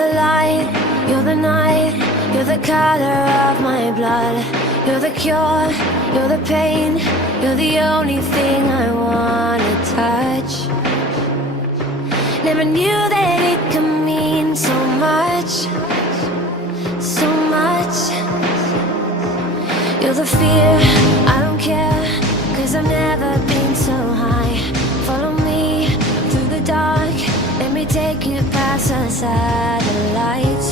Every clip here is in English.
the light, you're the night, you're the color of my blood. You're the cure, you're the pain, you're the only thing I wanna touch. Never knew that it could mean so much, so much. You're the fear, I don't care, 'cause I've never been so high. Follow me through the dark, let me take you past the satellites.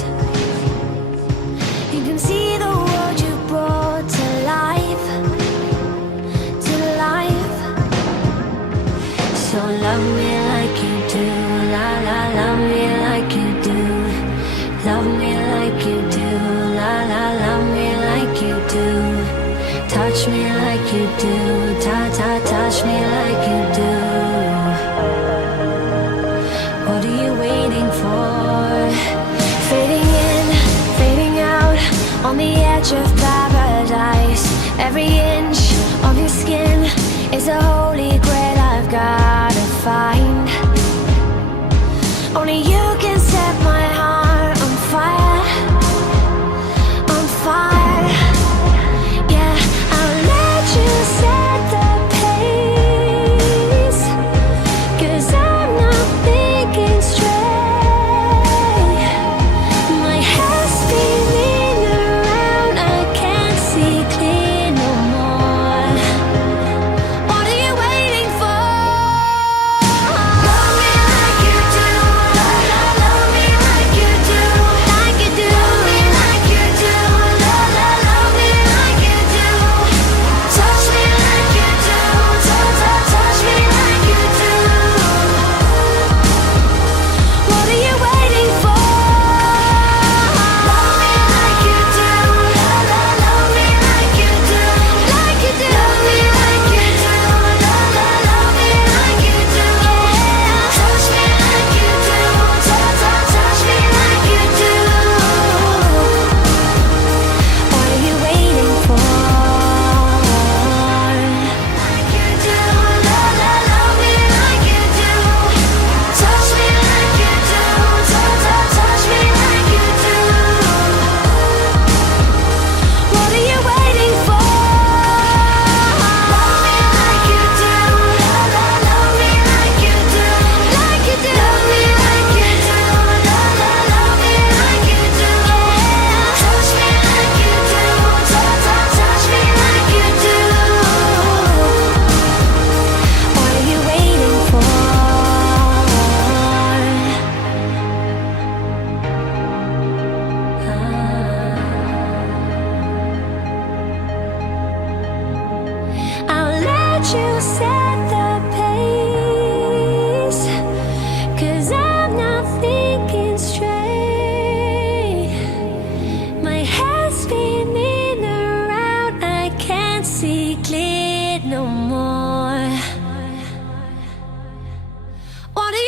You can see the world you brought to life, to life. So love me like you do, la la, love me like you do. Love me like you do, la la, love me like you do. Touch me like you do, ta ta, touch me like you do. What are you waiting for? Fading in, fading out, on the edge of paradise. Every inch of your skin is a holy grail I've gotta find. Only you can set my heart on fire, on fire. Yeah, I'll let you set the pace, 'cause I'm not thinking straight. My head's spinning around, I can't see clear no more. What are you waiting for? Love me like you do, la la, love me like you do, like you do. Love me like you do, la la, love me like you do. Touch me like you do, ta ta, touch me like you do. What are you waiting for? Love me like you do, la la, love me like you do, like you do. Love me like you do, la la, love me like you do. Touch me like you do, ta ta, touch me like you do. What are you waiting for? Like you do, la la, love me like you do. Touch me like you do, ta ta, touch me like you do. What are you waiting for? Love me like you do, la la, love me like you do, like you do. Love me like you do, la la, love me like you do. Touch me like you do, ta ta, touch me like you do. What are you waiting for? I'll let you set the pace, 'cause I'm not thinking straight. My head's spinning around, I can't see clear no more. What are you